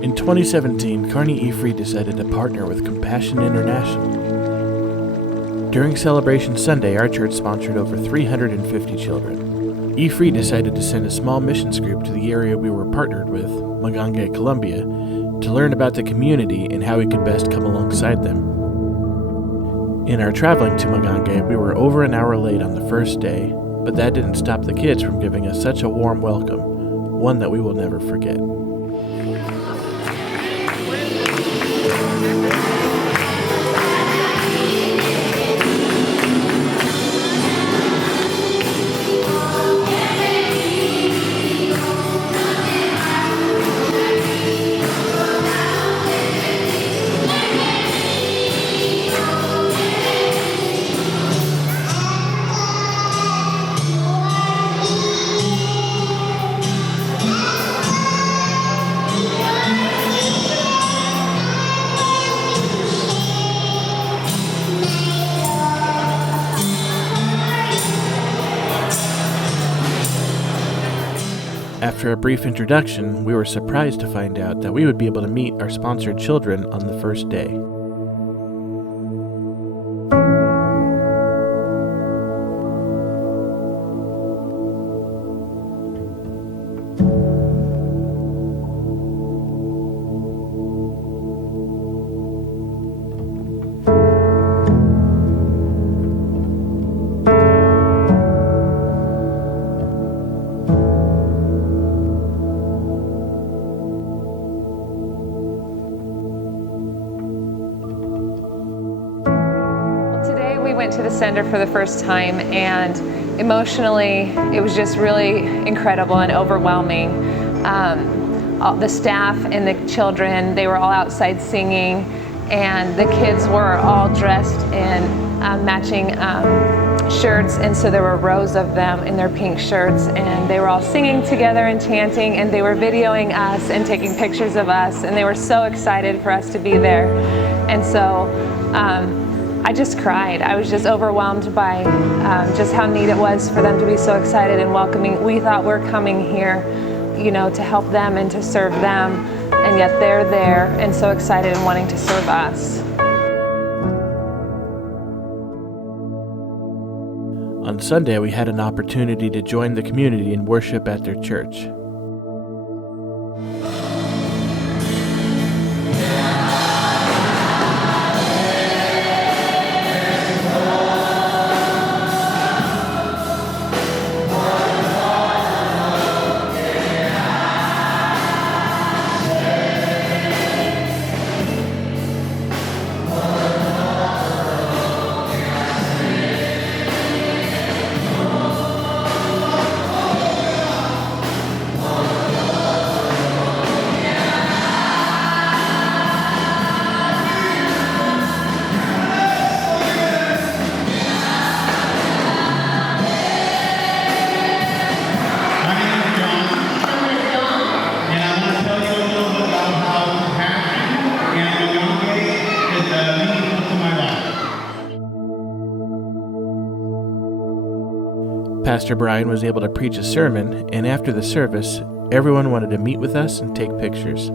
In 2017, Kearney E-Free decided to partner with Compassion International. During Celebration Sunday, our church sponsored over 350 children. E-Free decided to send a small missions group to the area we were partnered with, Magangay, Colombia, to learn about the community and how we could best come alongside them. In our traveling to Magangay, we were over an hour late on the first day, but that didn't stop the kids from giving us such a warm welcome, one that we will never forget. After a brief introduction, we were surprised to find out that we would be able to meet our sponsored children on the first day. We went to the center for the first time, and emotionally it was just really incredible and overwhelming. The staff and the children, they were all outside singing, and the kids were all dressed in matching shirts, and so there were rows of them in their pink shirts, and they were all singing together and chanting, and they were videoing us and taking pictures of us, and they were so excited for us to be there. And so I just cried. I was just overwhelmed by just how neat it was for them to be so excited and welcoming. We thought we're coming here, to help them and to serve them, and yet they're there and so excited and wanting to serve us. On Sunday, we had an opportunity to join the community in worship at their church. Pastor Brian was able to preach a sermon, and after the service, everyone wanted to meet with us and take pictures.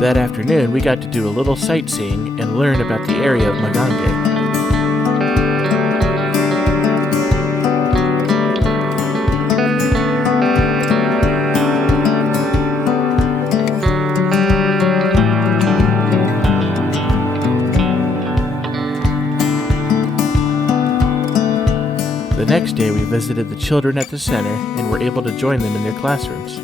That afternoon, we got to do a little sightseeing and learn about the area of Magangay. The next day, we visited the children at the center and were able to join them in their classrooms.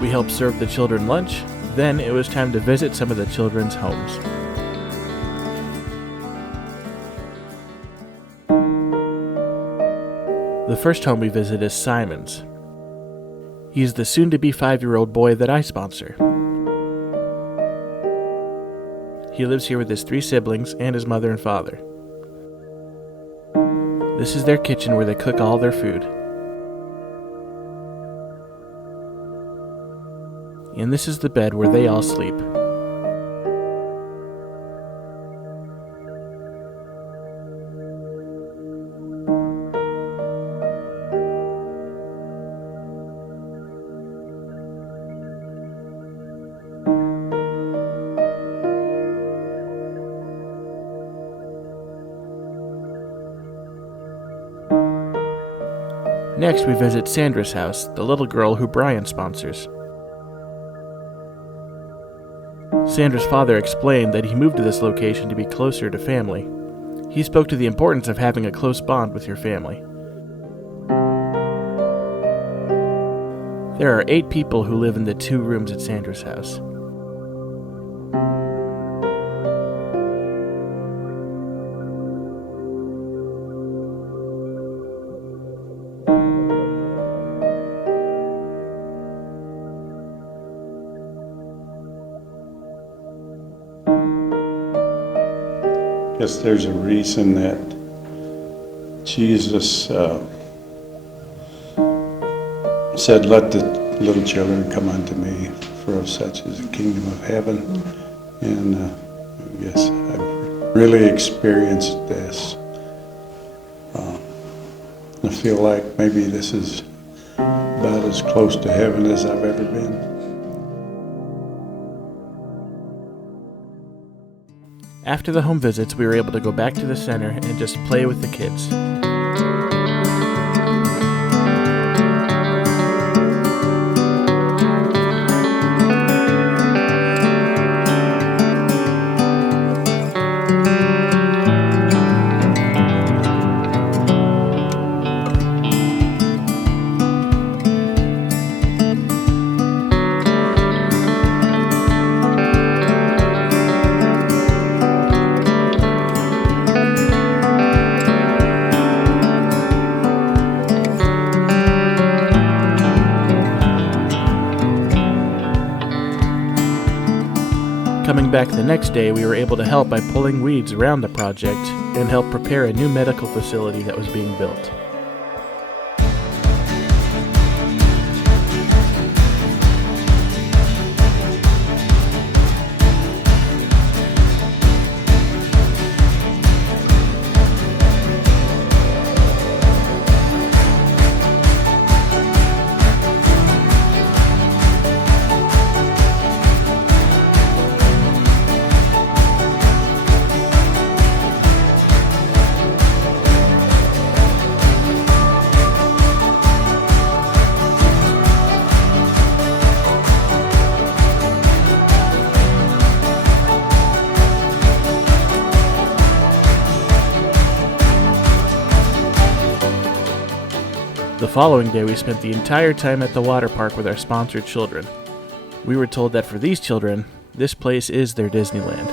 We helped serve the children lunch, Then it was time to visit some of the children's homes. The first home we visit is Simon's. He's the soon-to-be 5-year-old boy that I sponsor. He lives here with his 3 siblings and his mother and father. This is their kitchen where they cook all their food. And this is the bed where they all sleep. Next, we visit Sandra's house, the little girl who Brian sponsors. Sandra's father explained that he moved to this location to be closer to family. He spoke to the importance of having a close bond with your family. There are 8 people who live in the 2 rooms at Sandra's house. I guess there's a reason that Jesus said, "Let the little children come unto me, for of such is the kingdom of heaven." And yes, I've really experienced this. I feel like maybe this is about as close to heaven as I've ever been. After the home visits, we were able to go back to the center and just play with the kids. Coming back the next day, we were able to help by pulling weeds around the project and help prepare a new medical facility that was being built. The following day, we spent the entire time at the water park with our sponsored children. We were told that for these children, this place is their Disneyland.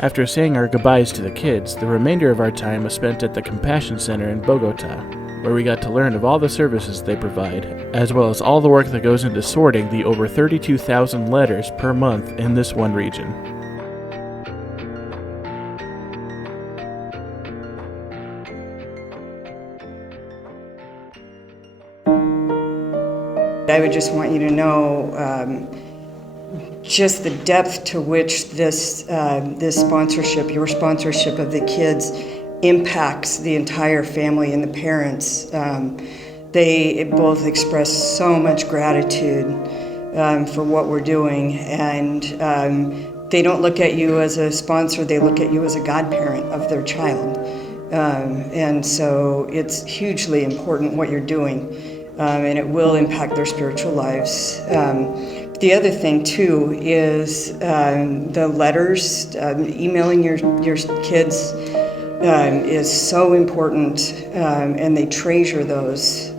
After saying our goodbyes to the kids, the remainder of our time was spent at the Compassion Center in Bogota, where we got to learn of all the services they provide, as well as all the work that goes into sorting the over 32,000 letters per month in this one region. I would just want you to know just the depth to which this sponsorship, your sponsorship of the kids, impacts the entire family and the parents. They both express so much gratitude for what we're doing, and they don't look at you as a sponsor, they look at you as a godparent of their child. And so it's hugely important what you're doing, and it will impact their spiritual lives. The other thing too is the letters, emailing your kids is so important, and they treasure those.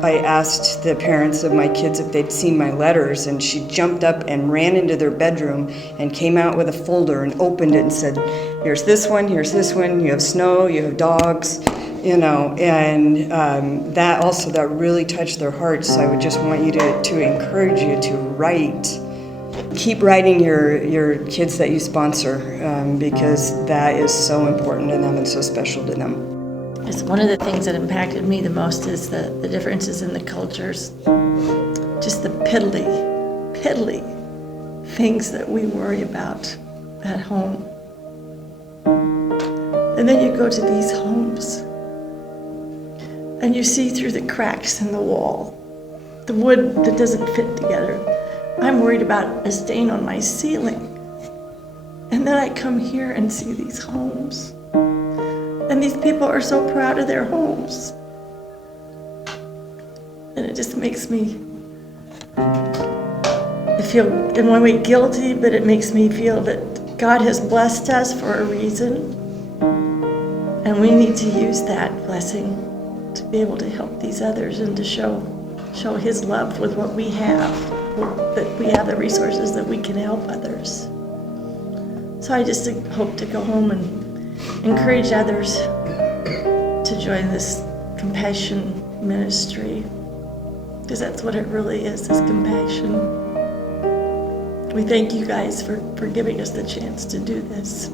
I asked the parents of my kids if they'd seen my letters, and she jumped up and ran into their bedroom and came out with a folder and opened it and said, here's this one, you have snow, you have dogs, and that really touched their hearts. So I would just want you to encourage you to write. Keep writing your kids that you sponsor, because that is so important to them and so special to them. It's one of the things that impacted me the most is the differences in the cultures. Just the piddly things that we worry about at home. And then you go to these homes and you see through the cracks in the wall, the wood that doesn't fit together. I'm worried about a stain on my ceiling. And then I come here and see these homes. And these people are so proud of their homes. And it just makes me, I feel in one way guilty, but it makes me feel that God has blessed us for a reason. And we need to use that blessing to be able to help these others and to show His love with what we have, that we have the resources that we can help others. So I just hope to go home and encourage others to join this compassion ministry, because that's what it really is compassion. We thank you guys for giving us the chance to do this.